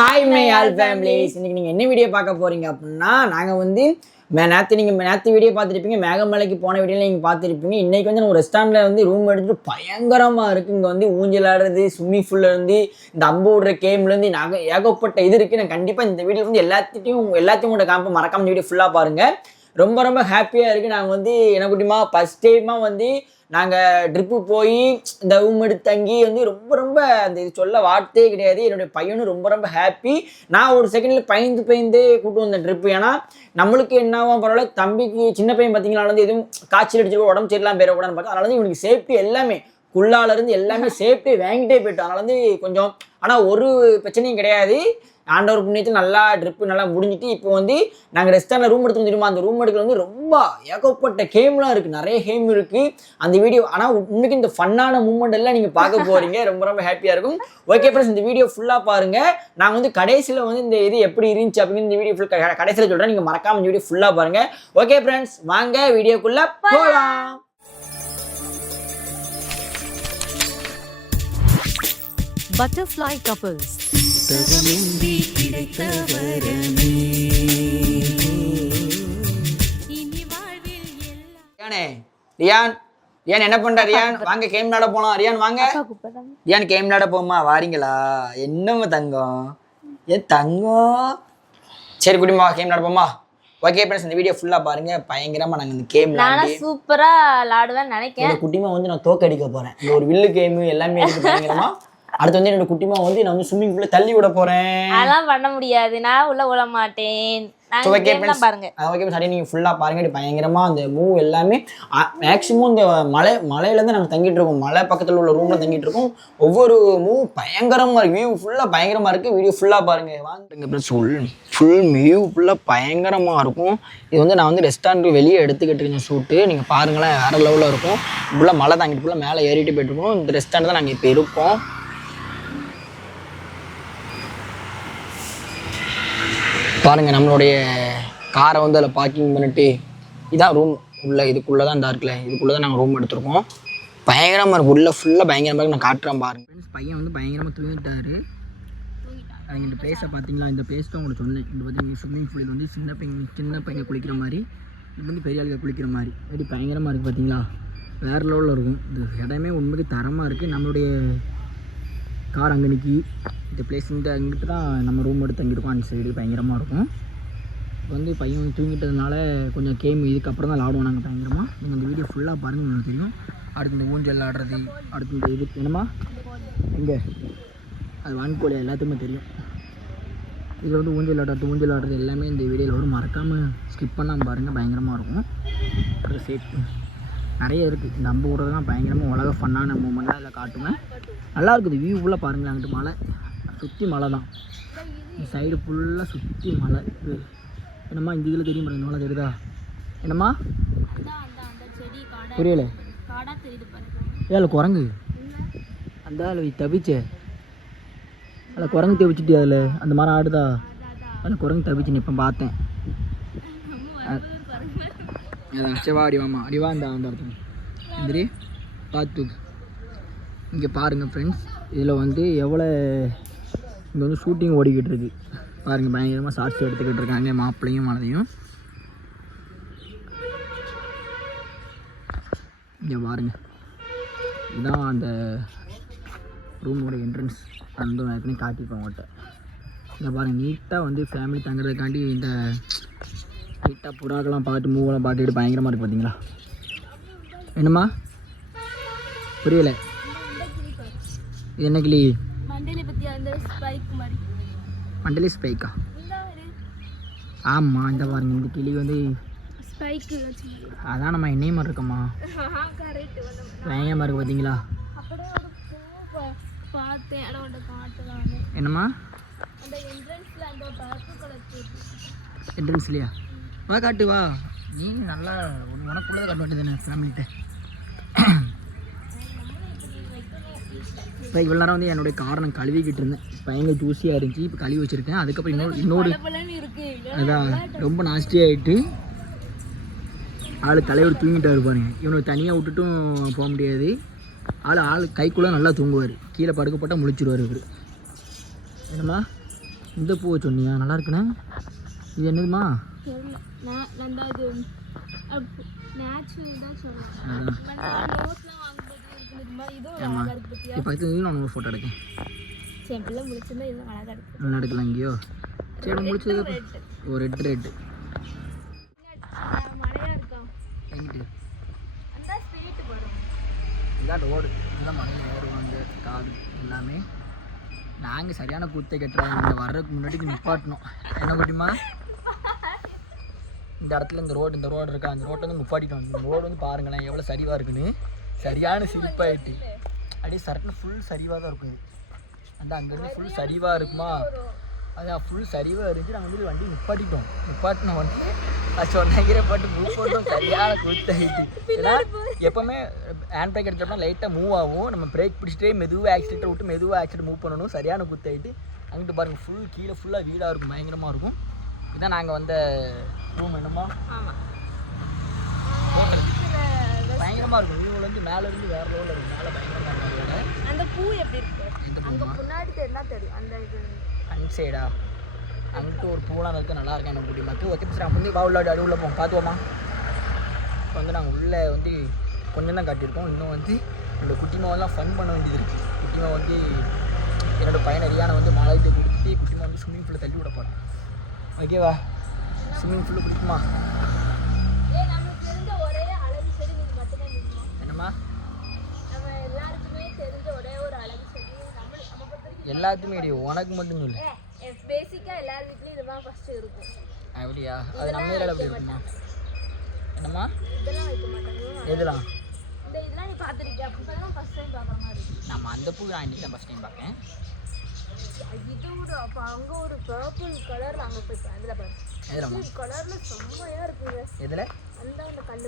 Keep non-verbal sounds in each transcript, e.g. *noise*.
Hi my all families இன்னைக்கு நீங்கள் என்ன வீடியோ பார்க்க போறீங்க அப்படின்னா நாங்கள் வந்து நேற்று நீங்கள் நேற்று வீடியோ பார்த்துருப்பீங்க. மேகமலைக்கு போன வீடியோவில் நீங்கள் பார்த்துருப்பீங்க. இன்றைக்கி வந்து நம்ம ரெஸ்டாரண்ட்டில் வந்து ரூம் எடுத்துட்டு பயங்கரமாக இருக்குது இங்கே வந்து ஊஞ்சல் ஆடுறது ஸ்விம்மிங் ஃபூல்ல இருந்து இந்த அம்பு விடுற கேம்லேருந்து நாங்கள் ஏகப்பட்ட இது இருக்குது நான் கண்டிப்பாக இந்த வீடியோ வந்து எல்லாத்தையும் எல்லாத்தையும் கூட காமிப்ப மறக்காம இந்த வீடியோ ஃபுல்லாக பாருங்கள் ரொம்ப ரொம்ப ஹாப்பியாக இருக்குது நாங்கள் வந்து என்ன குட்டிமா ஃபஸ்ட் டைமாக வந்து நாங்கள் ட்ரிப்பு போய் இந்த ரூம் எடுத்து தங்கி வந்து ரொம்ப ரொம்ப அந்த இது சொல்ல வார்த்தையே கிடையாது. என்னுடைய பையனும் ரொம்ப ரொம்ப ஹாப்பி நான் ஒரு செகண்டில் பயந்து பயந்தே கூப்பிட்டு வந்தேன் ட்ரிப்பு ஏன்னா நம்மளுக்கு என்னவும் பரவாயில்ல தம்பிக்கு சின்ன பையன் பார்த்தீங்கன்னா வந்து எதுவும் காய்ச்சல் அடிச்சு உடம்பு சரியில்லாம போயிடக்கூடாதுன்னு பார்த்தா அதனால வந்து இவனுக்கு சேஃப்டி எல்லாமே. குள்ளால இருந்து எல்லாமே சேஃப்டி வாங்கிட்டே போயிட்டோம். அதனால வந்து கொஞ்சம் ஆனால் ஒரு பிரச்சனையும் கிடையாது. ஆண்டவர் புண்ணியத்தில் நல்லா ட்ரிப்பு நல்லா முடிஞ்சிட்டு இப்போ வந்து நாங்கள் ரெஸ்டாரண்ட்டில் ரூம் எடுத்து வந்துருமா அந்த ரூம் எடுக்கிறது வந்து ரொம்ப ஏகப்பட்ட கேம்லாம் இருக்குது நிறைய கேம் இருக்குது அந்த வீடியோ ஆனால் உண்மைக்கு இந்த ஃபன்னான மூமெண்ட் எல்லாம் நீங்கள் பார்க்க போகிறீங்க ரொம்ப ரொம்ப ஹாப்பியாக இருக்கும். ஓகே ஃப்ரெண்ட்ஸ் இந்த வீடியோ ஃபுல்லாக பாருங்கள் நாங்கள் வந்து கடைசியில் வந்து இந்த இது எப்படி இருந்துச்சு அப்படின்னு இந்த வீடியோ ஃபுல் கடைசியில் சொல்கிறேன் நீங்கள் மறக்காம இந்த வீடியோ ஃபுல்லாக பாருங்கள் ஓகே ஃப்ரெண்ட்ஸ் வாங்க வீடியோக்குள்ளே போகலாம் Butterfly couples. ரியானே ரியான் ரியான் என்ன பண்ற ரியான்? வாங்க கேம் விளாட போலாம். ரியான் வாங்க. ரியான் கேம் விளாட போமா? வாரீங்களா? என்னம்மா தங்கம்? ஏ தங்கம்? சரி குடிமா கேம் விளாட போமா? ஓகே ஃப்ரெண்ட்ஸ் இந்த வீடியோ ஃபுல்லாக பாருங்க. பயங்கரமா நாங்கள் இந்த கேம் நானா விளாடி சூப்பரா விளாடுவேன்னு நினைக்கேன். இந்த குட்டிமா வந்து நான் தோக்கடிக்க போறேன். இந்த ஒரு வில்லு கேம் எல்லாமே இருக்கு பயங்கரமா. அடுத்து வந்து என்னோட குட்டிமா வந்து நான் வந்து ஸ்விம்மிங் பூல்ல தள்ளி விட போறேன். அதெல்லாம் பண்ண முடியாது. நான் உள்ள விட மாட்டேன். ஓகே பாருங்க. ஓகே சரி நீங்கள் ஃபுல்லாக பாருங்க. பயங்கரமாக அந்த மூவ் எல்லாமே மேக்ஸிமம் இந்த மலை மலையிலேருந்து நாங்கள் தங்கிட்டு இருக்கோம். மலை பக்கத்தில் உள்ள ரூமில் தங்கிட்டு இருக்கோம். ஒவ்வொரு மூவ் பயங்கரமாக இருக்கு. வியூ ஃபுல்லாக பயங்கரமாக இருக்குது வீடியோ ஃபுல்லாக பாருங்க. வாங்க ஃப்ரெண்ட்ஸ் ஃபுல் ஃபுல் வியூ ஃபுல்லாக பயங்கரமாக இருக்கும். இது வந்து நான் வந்து ரெஸ்டாரண்ட் வெளியே எடுத்துக்கிட்டு இருக்கேன் ஷூட்டு நீங்கள் பாருங்களேன் வேறு லெவலில் இருக்கும். ஃபுல்லாக மலை தாங்கிட்டு ஃபுல்லாக மேலே ஏறிட்டு போயிட்டு இருக்கோம். இந்த ரெஸ்டாரண்ட் தான் நாங்கள் இப்போ இருக்கோம். பாருங்கள் நம்மளுடைய காரை வந்து அதில் பார்க்கிங் பண்ணிட்டு இதான் ரூம் உள்ள இதுக்குள்ளே தான் இந்த இருக்குல்ல இதுக்குள்ளே தான் நாங்கள் ரூம் எடுத்திருக்கோம். பயங்கரமாக இருக்கும் உள்ளே ஃபுல்லாக பயங்கரமாக இருக்கு. நான் காட்டுறேன் பாருங்க. ஃப்ரெண்ட்ஸ் பையன் வந்து பயங்கரமாக தூங்கிட்டாரு. அவங்க இந்த பிளேஸை பார்த்தீங்களா? இந்த பிளேஸ் தான் உங்களுக்கு சொன்னேன். இந்த பார்த்தீங்கன்னா ஸ்விம்மிங் பூல் வந்து சின்ன பையன் சின்ன பையன் குளிக்கிற மாதிரி இது வந்து பெரிய ஆளுங்க குளிக்கிற மாதிரி. அப்படி பயங்கரமாக இருக்குது பார்த்தீங்களா? வேறு லெவலில் இருக்கும். இந்த இடமே உண்மைக்கு தரமாக இருக்குது நம்மளுடைய கார் அங்கே நிற்கி இந்த பிளேஸ் இந்த அங்கிட்டு தான் நம்ம ரூம் எடுத்து தங்கியிருக்கோம் அந்த சைடு பயங்கரமாக இருக்கும். இப்போ வந்து பையன் தூங்கிட்டதுனால கொஞ்சம் கேம் இதுக்கப்புறம் தான் விளாடுவோம் நாங்கள் பயங்கரமாக நீங்கள் இந்த வீடியோ ஃபுல்லாக பாருங்கள் உங்களுக்கு தெரியும். அடுத்து இந்த ஊஞ்சல் ஆடுறது அடுத்து இந்த இது என்னமா எங்கே? அது வான்கோழி எல்லாத்துக்குமே தெரியும். இதில் வந்து ஊஞ்சல் ஆடுறது ஊஞ்சல் ஆடுறது எல்லாமே இந்த வீடியோவில் வரும் மறக்காமல் ஸ்கிப் பண்ணாமல் பாருங்கள் பயங்கரமாக இருக்கும். அப்புறம் சேஃப் நிறைய இருக்குது இந்த அம்பு விடுறதுலாம் பயங்கரமாக உலக ஃபன்னான மூமெண்ட்டாக இதில் காட்டுவேன் நல்லா இருக்குது. வியூ ஃபுல்லாக பாருங்களேன் அங்கிட்டு மலை. சுற்றி மலை தான். இந்த சைடு ஃபுல்லாக சுற்றி மலை. இருக்குது என்னம்மா இந்த இதில் தெரியும் பாருங்க மலை தெரியுதா? என்னம்மா? புரியல. ஏல குரங்கு. அந்த தவிச்சே. அதில் குரங்கு தவிச்சிட்டு அதில்? அந்த மரம் ஆடுதா? அதில் குரங்கு தவிச்சு இப்போ பார்த்தேன். அதான் செவ்வா அடிவாமா அடிவா இந்த அந்த இடத்துல எந்திரி. பார்த்து இங்கே பாருங்கள் ஃப்ரெண்ட்ஸ் இதில் வந்து எவ்வளோ இங்கே வந்து ஷூட்டிங் ஓடிக்கிட்டு இருக்கு. பாருங்கள் பயங்கரமாக ஷார்ட்ஸ் எடுத்துக்கிட்டு இருக்காங்க மாப்பிள்ளையும் மனதையும். இங்கே பாருங்க. இதுதான் அந்த ரூமோட என்ட்ரன்ஸ் அந்த ஏற்கனவே காட்டியிருப்பேன் உங்கள்கிட்ட இங்கே பாருங்கள் நீட்டாக வந்து ஃபேமிலி தங்குறதுக்காண்டி இந்த நீட்டாக புறாக்கெல்லாம் பார்த்து மூவெல்லாம் பார்த்துக்கிட்டு பயங்கரமாக இருக்குது பார்த்தீங்களா என்னம்மா? புரியல. என்ன கிளி? மண்டலி ஸ்பைக்கா ஆமாம் இந்த பாருங்க இந்த கிளி வந்து அதான் நம்ம என்னையும் மாதிரி இருக்கம்மா. பயங்கரமாக இருக்கு பார்த்தீங்களா என்னம்மா? கலர் என்ட்ரன்ஸ்லையா வா காட்டு வா. நீ நல்லா உன் உனக்குள்ளே காட்ட வேண்டியது ஃபேமிலிகிட்ட இப்போ இவ்வளோ நேரம் வந்து என்னுடைய காரை நான் கழுவிக்கிட்டு இருந்தேன். பயங்கர தூசியாக இருந்துச்சு. இப்போ கழுவி வச்சுருக்கேன். அதுக்கப்புறம் இன்னொரு இன்னொரு இருக்கு. அதான் ரொம்ப நாஸ்டி ஆகிட்டு ஆள் தலைவர் தூங்கிட்டாரு பாருங்க. இவனை தனியாக விட்டுட்டும் போக முடியாது. ஆள் ஆள் கைக்குள்ளே நல்லா தூங்குவார். கீழே படுக்கப்பட்டால் முழிச்சிருவார் இவர். என்னம்மா? இந்த பூவை சொன்னியா? நல்லா இருக்குண்ணே. இது என்னதுமா தெரியல பத்தியா? இப்போ இது நான் ஒரு ஃபோட்டோ எடுக்கேன். சரி பிள்ளை முடிச்சிருந்தா இதுவும் அழகாக இருக்கு. நல்லா எடுக்கலாம் இங்கேயோ? சரி முடிச்சது ரெட் ஒரு ரெட் ரெட்டு மழையா இருக்கா? எங்கிட்டு? அந்த ஸ்ட்ரெயிட் வரும் இதான் ரோடு இதான் மலை ஏறுவாங்க காடு எல்லாமே. நாங்கள் சரியான குத்தை கட்டுறாங்க இங்கே வர்றதுக்கு முன்னாடி நிப்பாட்டணும். என்ன குட்டிமா இந்த இடத்துல இந்த ரோடு இந்த ரோடு இருக்கா? அந்த ரோட்டை வந்து நிப்பாட்டிட்டோம் இந்த ரோடு வந்து பாருங்களேன் எவ்வளோ சரிவாக இருக்குன்னு. சரியான சிரிப்பாயிட்டு அப்படியே சரட்டுன்னு ஃபுல் சரிவாக தான் இருக்கும். அந்த அங்கேருந்து ஃபுல் சரிவாக இருக்குமா? அதான் ஃபுல் சரிவாக இருந்துச்சு நாங்கள் வந்து வண்டி நிப்பாட்டிட்டோம். நிப்பாட்டின அது சொன்னகிற பாட்டு மூவ் பண்ணோம் *laughs* சரியான குத்தாயிட்டு ஏன்னா எப்போவுமே ஹேண்ட் பிரேக் எடுத்தோம்னா லைட்டாக மூவ் ஆகும். நம்ம பிரேக் பிடிச்சிட்டே மெதுவாக ஆக்சிடென்ட் விட்டு மெதுவாக ஆக்சிடென்ட் மூவ் பண்ணணும். சரியான குத்தாயிட்டு அங்கிட்டு பாருங்கள் ஃபுல் கீழே ஃபுல்லாக வீடாக இருக்கும். பயங்கரமாக இருக்கும். இதான் நாங்கள் வந்த ரூம் என்னமோ? பயங்கரமாக இருக்கும். இவங்க வந்து மேலே இருந்து வேற லெவலில் இருக்கும். மேலே பயங்கரமாக இருக்கும். அந்த பூ எப்படி இருக்கு? அங்க முன்னாடி தெரிஞ்சா தெரியும்? அந்த இது. அன் சைடா அங்கிட்டு ஒரு பூலாம் இருக்கு நல்லா இருக்கேன் எனக்கு முடியுமா தூ ஓகே சார் வந்து பாவுலாடி அடி உள்ள போவோம் பார்த்துவோமா இப்போ வந்து நாங்கள் உள்ளே வந்து கொஞ்சம் தான் காட்டியிருக்கோம். இன்னும் வந்து இந்த குட்டிமாவெல்லாம் ஃபன் பண்ண வேண்டியது இருக்குது குட்டிமா வந்து என்னோட பையன் ரியானை வந்து மழைக்கு கொடுத்துட்டு குட்டிமா வந்து ஸ்விம்மிங் பூலில் தள்ளி விட போகிறேன் ஓகேவா ஸ்விம்மிங் பூலில் பிடிக்குமா என்னம்மா? எல்லாத்துக்குமே உனக்கு மட்டும் சொல்லு. ஏ பேசிக்கா எல்லார் வீட்லயும் இதுதான் ஃபர்ஸ்ட் இருக்கும். அப்படியா? அது நம்ம ஏரியாவில் இருக்குமா? என்னம்மா? எதுலாம்? இந்த இதெல்லாம் நீ பார்த்துருக்கியா? ஃபர்ஸ்ட் டைம் பார்க்குற மாதிரி நம்ம அந்த பூ நான் இன்றைக்கி தான் ஃபஸ்ட் டைம் பார்க்கேன் இது ஒரு அப்போ அங்கே ஒரு பர்பிள் கலர் அங்கே போய் அதில் பாரு. எதுலம்மா கலர்ல செம்மையா இருக்குங்க. எதில்? அந்த அந்த கல்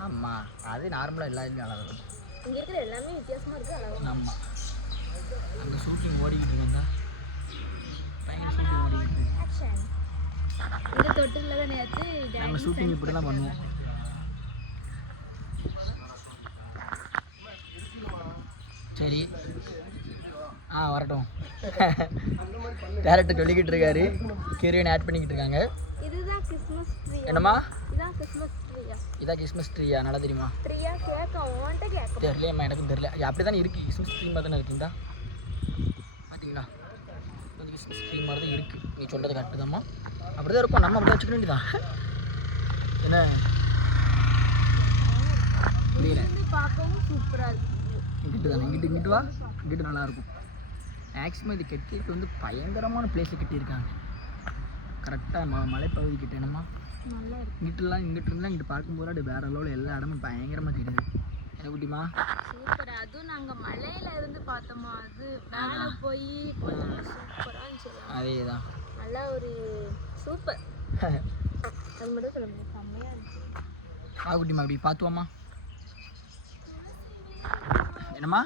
ஆமாம் அது நார்மலாக எல்லாருமே அழகாக இருக்கும். இங்க இருக்கிற எல்லாமே வித்தியாசமா இருக்கு அழகா ஆமாம் அங்கே ஷூட்டிங் ஓடிக்கிட்டு இருந்தா? ஷூட்டிங் ஓடிக்கிட்டு இருக்கு ஆக்ஷன் இந்த தொட்டில தான் நேற்று நம்ம ஷூட்டிங் இப்படி தான் பண்ணுவோம். சரி. ஆ வரட்டும். டேரக்டர் சொல்லிக்கிட்டு இருக்காரு ஹீரோயின் ஆட் பண்ணிக்கிட்டு இருக்காங்க இதுதான் கிறிஸ்மஸ் ட்ரீ என்னம்மா இதான் கிறிஸ்மஸ் ட்ரீயா இதான் கிறிஸ்மஸ் ட்ரீயா நல்லா தெரியுமா? ட்ரீயா கேட்க உன்கிட்ட கேட்க தெரியலையம்மா எனக்கும் தெரியல. அப்படி தானே இருக்குது கிறிஸ்மஸ் ட்ரீ மாதிரி தானே இருக்குங்களா பார்த்தீங்களா கிறிஸ்மஸ் ட்ரீ மாதிரி தான் இருக்குது நீ சொல்கிறது கரெக்டு தான்மா அப்படி தான் இருக்கும். நம்ம அப்படி வச்சுக்க வேண்டியதான் என்ன? புரியல. பார்க்கவும் சூப்பரா இருக்கு. இங்கிட்டு தானே? இங்கிட்டு இங்கிட்டு வா. இங்கிட்டு நல்லா இருக்கும். மேக்ஸிமம் இது கட்டிட்டு வந்து பயங்கரமான பிளேஸில் கட்டியிருக்காங்க. கரெக்டாக ம மலைப்பகுதி கிட்ட இருக்கு. இங்கிட்டுலாம் இங்கிட்டு இருந்தால் இங்கிட்டு பார்க்கும்போது அப்படியே வேற லெவலில் எல்லா இடமும் பயங்கரமாக தெரியுது. என்ன குட்டிமா? சூப்பர் அதுவும் நாங்க மலையில இருந்து பார்த்தோமா அது மேலே போய் கொஞ்சம் சூப்பரா இருந்துச்சு அதே தான் நல்லா ஒரு சூப்பர் *laughs* அது மட்டும் சொல்ல முடியாது செம்மையா இருந்துச்சு. ஆ குட்டிமா அப்படி பார்த்துவோமா. என்னம்மா?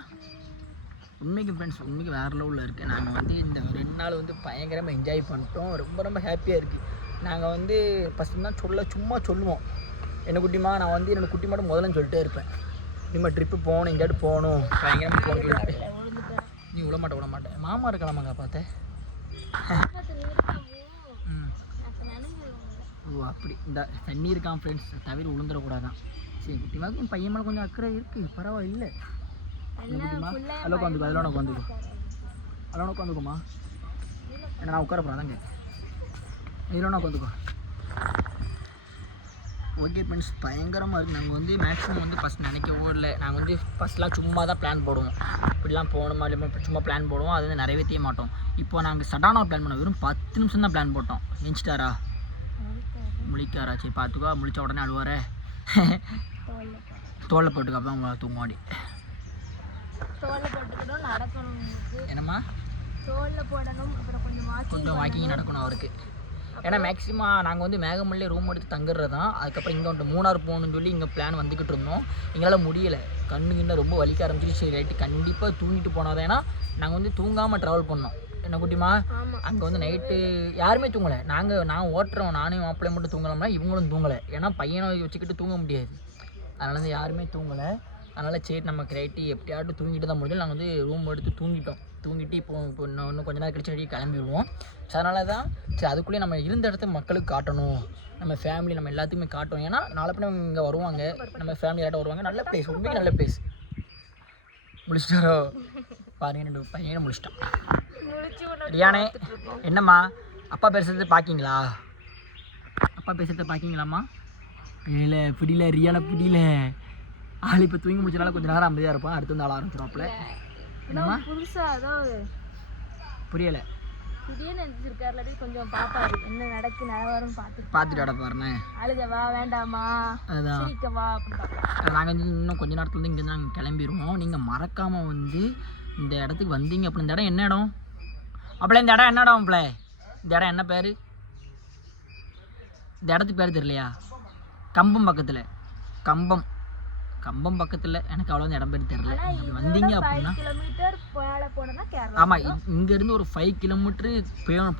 உண்மைக்கு ஃப்ரெண்ட்ஸ் உண்மைக்கு வேறு லெவலில் இருக்குது நாங்கள் வந்து இந்த ரெண்டு நாள் வந்து பயங்கரமாக என்ஜாய் பண்ணிட்டோம். ரொம்ப ரொம்ப ஹாப்பியாக இருக்குது நாங்கள் வந்து ஃபஸ்ட்டு தான் சொல்ல சும்மா சொல்லுவோம். என்ன குட்டிமா நான் வந்து என்னோடய குட்டி மட்டும் முதல்ல சொல்லிட்டே இருப்பேன். இனிமேல் ட்ரிப்பு போகணும் எங்கேயாவது போகணும். பயங்கரமாக போகணும் நீ விட மாட்டேன் விட மாட்டேன் மாமா இருக்கலாமாங்க பார்த்தேன் ஓ அப்படி. இந்த தண்ணி இருக்கான் ஃப்ரெண்ட்ஸ் தவிர உளுந்துடக்கூடாதான் சரி குட்டிமாவுக்கு என் பையன் மேலே கொஞ்சம் அக்கறை இருக்குது பரவாயில்லை. குட்டிமா அதில் உட்காந்துக்கோ அதில் உட்காந்துக்கோ அதில் உட்காந்துக்கோமா என்ன நான் உட்கார போகிறேன் தாங்க இதில் உட்காந்துக்கோ. ஓகே ஃப்ரெண்ட்ஸ் பயங்கரமாக இருக்குது நாங்கள் வந்து மேக்ஸிமம் வந்து ஃபஸ்ட் நினைக்கவோ இல்லை நாங்கள் வந்து ஃபஸ்ட்லாம் சும்மா தான் பிளான் போடுவோம். இப்படிலாம் போகணுமா இல்லை சும்மா பிளான் போடுவோம். அது வந்து நிறைவேற்றிய மாட்டோம். இப்போ நாங்கள் சடானாக பிளான் பண்ணோம் வெறும் பத்து நிமிஷம் தான் பிளான் போட்டோம். எஞ்சிட்டாரா முழிக்காரா? சரி பார்த்துக்கோ முழிச்ச உடனே அழுவாரே. தோளில் போட்டுக்கோ அப்போ உங்களை தூங்குவாடி தோல்ல போட்டுக்கணும் நடக்கணும். உங்களுக்கு என்னம்மா? தோல்ல போடணும் அப்புறம் கொஞ்சம் வாக்கிங் கொஞ்சம் வாக்கிங் நடக்கணும் அவருக்கு. ஏன்னா மேக்ஸிமம் நாங்கள் வந்து மேகமல்லே ரூம் எடுத்து தங்குறது தான் அதுக்கப்புறம் இங்கே வந்துட்டு மூணார் போகணும்னு சொல்லி இங்கே பிளான் வந்துக்கிட்டு இருந்தோம். எங்களால் முடியலை. கண்ணு கிண்ண ரொம்ப வலிக்க ஆரம்பிச்சு சரி ரைட்டு கண்டிப்பாக தூங்கிட்டு போனால் ஏன்னா நாங்கள் வந்து தூங்காமல் ட்ராவல் பண்ணோம். என்ன குட்டிமா? அங்கே வந்து நைட்டு யாருமே தூங்கலை. நாங்கள் நான் ஓட்டுறோம் நானும் மாப்பிள்ளை மட்டும் தூங்கலாம்னா இவங்களும் தூங்கலை. ஏன்னா பையனை வச்சுக்கிட்டு தூங்க முடியாது. அதனால வந்து யாருமே தூங்கலை. அதனால் சரி நம்ம கிரைட்டி எப்படியாட்டும் தூங்கிட்டு தான் முடியும் நாங்கள் வந்து ரூம் எடுத்து தூங்கிட்டோம். தூங்கிட்டு இப்போ இப்போ இன்னும் இன்னும் கொஞ்ச நேரம் கழிச்சு வெளியே கிளம்பிடுவோம். ஸோ அதனால தான் சரி அதுக்குள்ளேயே நம்ம இருந்த இடத்த மக்களுக்கு காட்டணும். நம்ம ஃபேமிலி நம்ம எல்லாத்துக்குமே காட்டணும். ஏன்னா நாளை பின்ன இங்கே வருவாங்க. நம்ம ஃபேமிலி யார்ட்ட வருவாங்க? நல்ல பிளேஸ் உண்மைக்கு நல்ல பிளேஸ் முடிச்சிட்டாரோ? பாருங்க ரெண்டு பையனை முடிச்சிட்டான். ரியானே என்னம்மா? அப்பா பேசுறது பார்க்கிங்களா அப்பா பேசுறத பார்க்கிங்களாம்மா இல்லை பிடியில ரியானை பிடியில. ஆள் இப்போ தூங்கி முடிச்சனால கொஞ்ச நேரம் அமைதியாக இருப்பான். அடுத்து வந்து ஆள ஆரம்பிச்சிடுவாப்புல என்னம்மா? புதுசா ஏதோ புரியலை. திடீர்னு அப்படியே கொஞ்சம் பாப்பாரு என்ன நடக்கு நிலவரம் பார்த்து பார்த்துட்டு வர பாருண்ணே அழுகவா வேண்டாமா அதுதான் சிரிக்கவா அப்படின்னு நாங்கள் வந்து இன்னும் கொஞ்ச நேரத்துல இங்கேருந்து நாங்கள் கிளம்பிடுவோம் நீங்கள் மறக்காமல் வந்து இந்த இடத்துக்கு வந்தீங்க அப்படி இந்த இடம் என்ன இடம்? அப்படியே இந்த இடம் என்ன இடம் இந்த இடம் என்ன பேர்? இந்த இடத்துக்கு பேர் தெரியலையா? கம்பம் பக்கத்தில். கம்பம். கம்பம் பக்கத்தில் எனக்கு அவ்வளோ இடம் பேர் தெரியல. அப்படி வந்தீங்க அப்படின்னா ஆமாம் இங்கேருந்து ஒரு ஃபைவ் கிலோமீட்ரு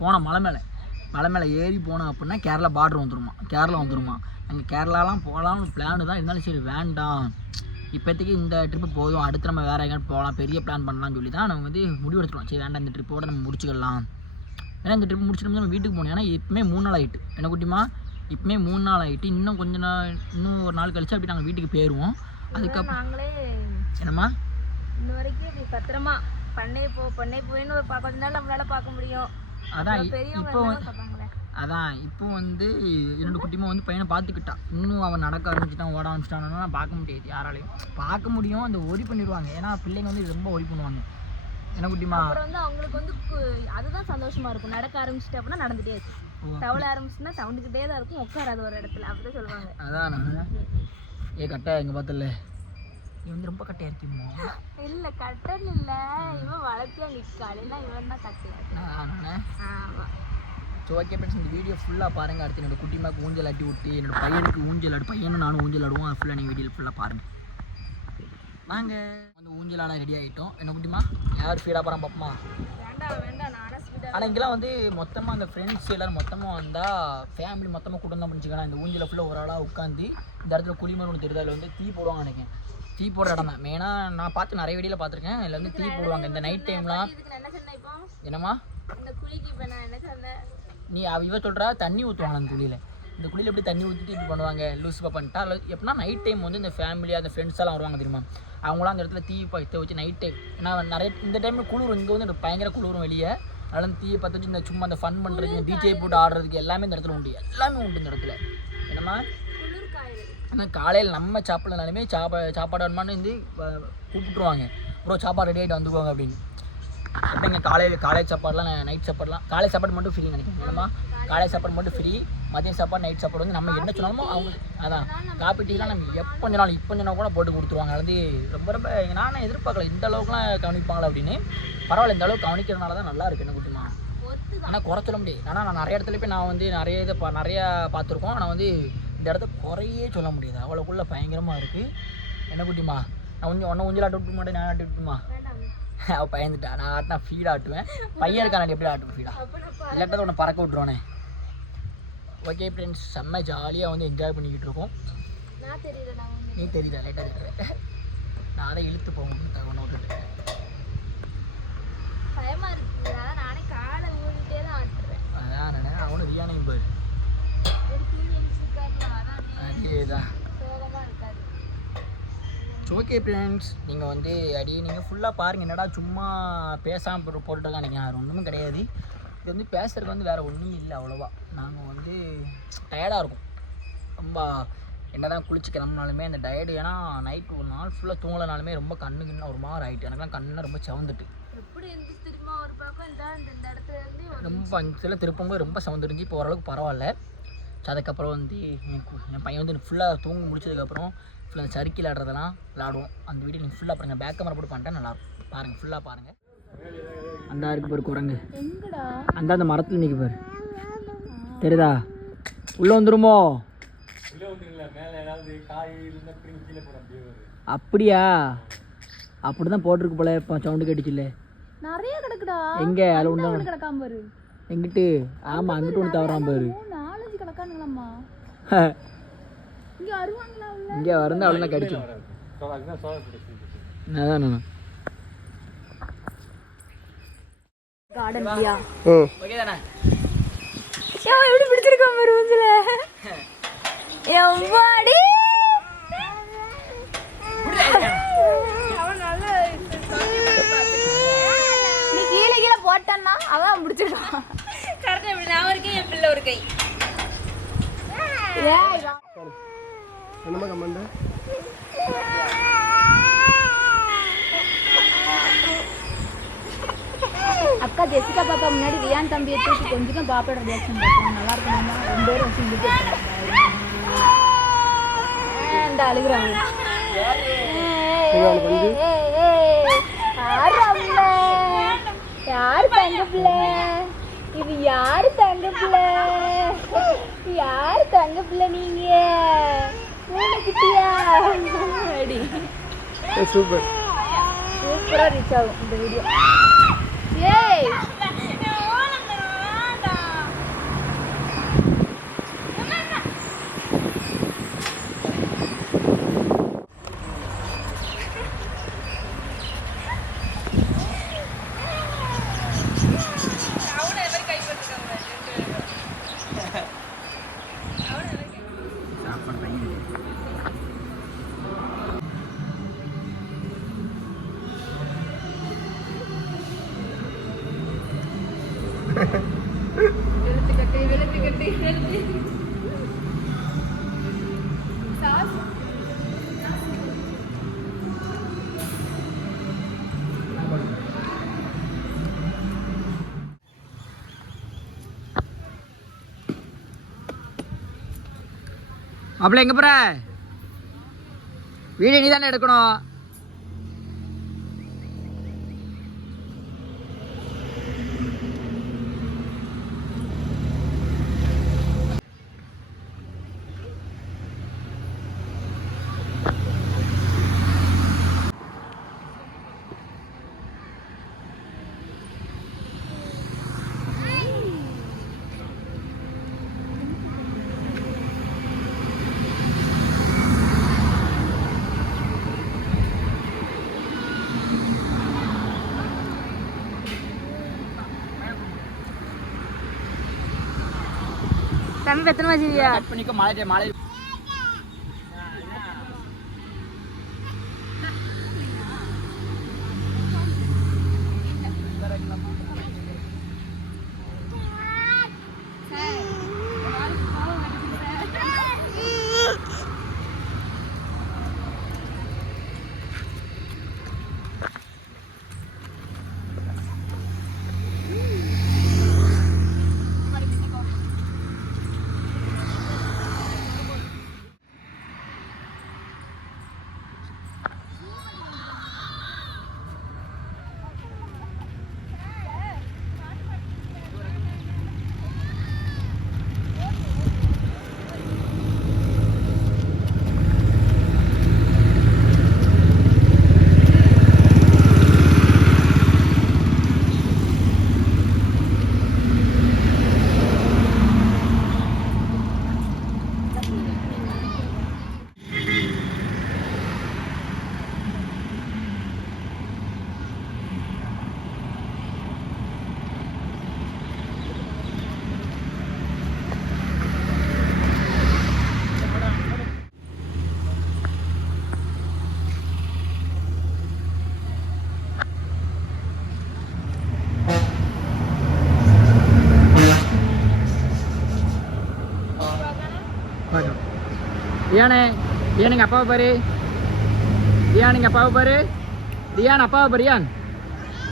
போன மலை மேலே. மலை மேலே ஏறி போனோம் அப்படின்னா கேரளா பார்டர் வந்துருமா? கேரளா வந்துருமா? அங்கே கேரளாலாம் போகலாம்னு பிளான் தான். இருந்தாலும் சரி வேண்டாம். இப்போதைக்கு இந்த ட்ரிப்பு போதும். அடுத்து நம்ம வேறு எங்கேயாவது போகலாம். பெரிய பிளான் பண்ணலாம்னு சொல்லி தான் நம்ம வந்து முடிவு எடுத்துருவோம் சரி வேண்டாம் இந்த ட்ரிப்போட நம்ம முடிச்சுக்கலாம். ஏன்னா இந்த ட்ரிப் முடிச்சுட்டு நம்ம வீட்டுக்கு போகணும். ஏன்னா இப்போமே மூணு நாள் ஆகிட்டு என்ன குட்டிமா இப்போமே மூணு நாள் ஆகிட்டு இன்னும் கொஞ்ச நாள் இன்னும் ஒரு நாள் கழிச்சு அப்படி நாங்கள் வீட்டுக்கு போயிடுவோம் அதுக்கப்புறம் நாங்களே என்னம்மா? இன்ன வரைக்கும் இப்படி பத்திரமா பண்ணை போ பண்ணை போயின்னு ஒரு கொஞ்ச நாள் நம்மளால பார்க்க முடியும். அதான் இப்போ அதான் இப்போ வந்து இரண்டு குட்டிமா வந்து பையனை பார்த்துக்கிட்டான் இன்னும் அவன் நடக்க ஆரம்பிச்சிட்டான் ஓட ஆரம்பிச்சிட்டான்னா பார்க்க முடியாது யாராலையும். பார்க்க முடியும் அந்த ஒரி பண்ணிடுவாங்க. ஏன்னா பிள்ளைங்க வந்து ரொம்ப ஒரி பண்ணுவாங்க. என்ன குட்டிமா? அப்புறம் வந்து அவங்களுக்கு வந்து அதுதான் சந்தோஷமா இருக்கும். நடக்க ஆரம்பிச்சிட்டு அப்படின்னா நடந்துட்டே இருக்கும். தவள ஆரம்பிச்சுன்னா தவண்டுக்கிட்டே தான் இருக்கும். உட்காராது ஒரு இடத்துல. அப்படிதான் சொல்லுவாங்க. அதான்? ஏ கட்டை எங்க பார்த்தல நீ வந்து ரொம்ப கட்டையா இருக்கீமோ? இல்ல கட்டல் இல்ல. இவன் வளர்த்தியா நிக்காள் இல்ல இவன் தான் கட்டல நான். ஆமா. ஸோ ஓகே ஃப்ரெண்ட்ஸ் இந்த வீடியோ ஃபுல்லாக பாருங்கள் அடுத்து என்னோட குட்டிமாக்கு ஊஞ்சல் ஆட்டி விட்டு என்னோட பையனுக்கு ஊஞ்சல் ஆடு பையனும் நானும் ஊஞ்சல் ஆடுவோம். அது ஃபுல்லாக நீங்கள் வீடியோ ஃபுல்லாக பாருங்கள் வாங்க. வந்து ஊஞ்சல் ஆட ரெடி ஆகிட்டோம் என்ன குட்டிமா யார் ஃபீடாக போகிறான் பாப்பமா? வேண்டாம் வேண்டாம். ஆனால் இங்கெல்லாம் வந்து மொத்தமாக அந்த ஃப்ரெண்ட்ஸ் எல்லோரும் மொத்தமாக வந்தால் ஃபேமிலி மொத்தமாக கூட்டம் தான் இந்த ஊஞ்சல ஃபுல்லாக ஒரு ஆளாக உட்காந்து இந்த இடத்துல குளிமரம் ஒன்று தெரியுது? அதில் வந்து தீ போடுவாங்க நினைக்கிறேன் தீ போடுற இடம் தான் மெயினாக நான் பார்த்து நிறைய வீடியோவில் பார்த்துருக்கேன். இதில் வந்து தீ போடுவாங்க. இந்த நைட் டைம்லாம் என்னம்மா? நீ இவ சொல்கிறா தண்ணி ஊற்றுவாங்க அந்த குழியில். இந்த குழியில் எப்படி தண்ணி ஊற்றிட்டு இப்படி பண்ணுவாங்க? லூஸ் பண்ணிட்டா இல்லை எப்படின்னா நைட் டைம் வந்து இந்த ஃபேமிலி அந்த ஃப்ரெண்ட்ஸ் எல்லாம் வருவாங்க தெரியுமா? அவங்களாம் அந்த இடத்துல தீ பற்ற வச்சு நைட் டைம் நான் நிறைய இந்த டைமில் குளிரும் இங்கே வந்து பயங்கர குளிரும் வெளியே. அதனால தீயை பற்ற வச்சு இந்த சும்மா அந்த ஃபன் பண்ணுறதுக்கு டிஜே போட்டு ஆடுறதுக்கு எல்லாமே இந்த இடத்துல உண்டு. எல்லாமே உண்டு இந்த இடத்துல. என்னம்மா? ஆனால் காலையில் நம்ம சாப்பிடலனாலுமே சாப்பா சாப்பாடு வேணுமான்னு வந்து கூப்பிட்டுருவாங்க. ப்ரோ சாப்பாடு ரெடி ஆகிட்டு வந்துக்குவாங்க அப்படின்னு. எப்போ இங்கே காலையில் காலேஜ் சாப்பாடுலாம் நைட் சாப்பாடுலாம் காலை சாப்பாடு மட்டும் ஃப்ரீ நினைக்கிறேன் என்னம்மா? காலை சாப்பாடு மட்டும் ஃப்ரீ மதியம் சாப்பாடு நைட் சாப்பாடு வந்து நம்ம என்ன சொன்னாலும் அவங்க அதான் காப்பி டீலாம் நம்ம எப்போ சொன்னாலும் இப்போ சொன்னால் கூட போட்டு கொடுத்துருவாங்க. அது வந்து ரொம்ப ரொம்ப நானும் எதிர்பார்க்கல இந்த அளவுக்குலாம் கவனிப்பாங்களா அப்படின்னு. பரவாயில்ல இந்த அளவுக்கு கவனிக்கிறதுனால தான் நல்லா இருக்கு என்ன குட்டிமா ஆனால் குறை சொல்ல முடியாது. ஆனால் நான் நிறைய இடத்துல போய் நான் வந்து நிறைய இதை பா நிறையா பார்த்துருக்கோம். ஆனால் வந்து இந்த இடத்த குறையே சொல்ல முடியாது. அவ்வளோக்குள்ளே பயங்கரமாக இருக்குது என்ன குட்டிமா நான் கொஞ்சம் ஒன்றை ஊஞ்சல் விட்டு மாட்டேன் நான் ஆட்டி விட்டுமா அவள் பயந்துட்டா நான் ஆட்டினா ஃபீட் ஆட்டுவேன். பையன் இருக்கான எப்படி ஆட்டுவேன் ஃபீடா இல்லாட்டதை ஒன்று பறக்க விட்ருவானே ஓகே ஃப்ரெண்ட்ஸ் செம்ம ஜாலியாக வந்து என்ஜாய் பண்ணிக்கிட்டு இருக்கோம். நீ தெரியல லைட்டாக தெரியல. நான் அதை இழுத்து போகணும் தவணை விட்டுட்டு பயமா இருக்கு அதான் நானே காலை ஊனிட்டே தான் ஆட்டுறேன் அதான் நான் அவனும் ரியானையும் அதான்? அதேதான். ஓகே ஃப்ரெண்ட்ஸ் நீங்கள் வந்து அடி நீங்கள் ஃபுல்லாக பாருங்கள் என்னடா சும்மா பேசாமல் போட்டுருக்கா நினைக்கிறேன் ஒன்றுமே கிடையாது. இது வந்து பேசுறதுக்கு வந்து வேறு ஒன்றும் இல்லை அவ்வளோவா. நாங்கள் வந்து டயர்டாக இருக்கும். ரொம்ப என்ன தான் குளிச்சு கிளம்புனாலுமே அந்த டயர்டு ஏன்னா நைட் ஒரு நாள் ஃபுல்லாக தூங்கலைனாலுமே ரொம்ப கண்ணு கிண்ணு ஒரு மாதிரி ஆகிட்டு எனக்குலாம் கண்ணு ரொம்ப செவந்துட்டு. ரொம்ப அஞ்சில் திருப்பும்போது ரொம்ப சவுந்துருந்துச்சு இப்போ ஓரளவுக்கு பரவாயில்ல. அதுக்கப்புறம் வந்து என் பையன் வந்து ஃபுல்லாக தூங்க முடிச்சதுக்கப்புறம் ஃபுல்லாக சறுக்கில் ஆடுறதெல்லாம் விளாடுவோம். அந்த வீடியோ நீங்கள் ஃபுல்லாக பாருங்கள் பேக் கேமரா போட்டு பண்ணிட்டா நல்லாயிருக்கும் பாருங்கள் ஃபுல்லாக பாருங்கள் அந்த இருக்கு பாரு குரங்கு. எங்கடா? அந்த அந்த மரத்தில் நிற்க பாரு. தெரியுதா? உள்ளே வந்துருமோ? அப்படியா அப்படி தான் போட்டிருக்கு போல. இப்போ சவுண்டு கேட்டுச்சுல்ல. நிறைய கிடக்குடா. எங்கே? அதில் ஒன்று தான் கிடக்காம பாரு. எங்கிட்டு? ஆமாம் அங்கிட்டு ஒன்று தவறாம பாரு. நாலஞ்சு கிடக்கானுங்களாம்மா. *laughs* இங்க அருவாங்களா உள்ள இங்கே வரந்து அவ்வளோ கடிச்சிடும் அதான் நான் கார்டன் இல்லையா ம் ஓகே தானே அவன் எப்படி பிடிச்சிருக்கான் பாரு ஊஞ்சல? எவ்வாடி நீ கீழே கீழே போட்டன்னா அவன் பிடிச்சிருக்கான். கரெக்டாக இப்படி நான் ஒரு கை என் பிள்ளை ஒரு கை. என்னம்மா கமெண்ட் அக்கா ஜெசிகா பாப்பா முன்னாடி ரியான் தம்பியை தூக்கி கொஞ்சம் பாப்பாவோட ரியாக்ஷன் பார்க்கலாம் நல்லா இருக்கணுமா ரெண்டு பேரும் வச்சு இந்த அழுகுறாங்க? யாரு தங்க பிள்ளை? இது யாரு தங்க பிள்ளை? யாரு தங்க பிள்ளை நீங்க? சூப்பர் சூப்பரா ரீச் ஆகும் இந்த வீடியோ அப்பல எங்கே போகிற வீடியோ நீ தானே எடுக்கணும். தம்பி எத்தனை வச்சுக்கியா கட் பண்ணிக்கோ மாலை மாலை ரியானே ரியான் அப்பாவை பாரு. ரியான் அப்பாவை பாரு. ரியான் அப்பாவை பாரு ரியான்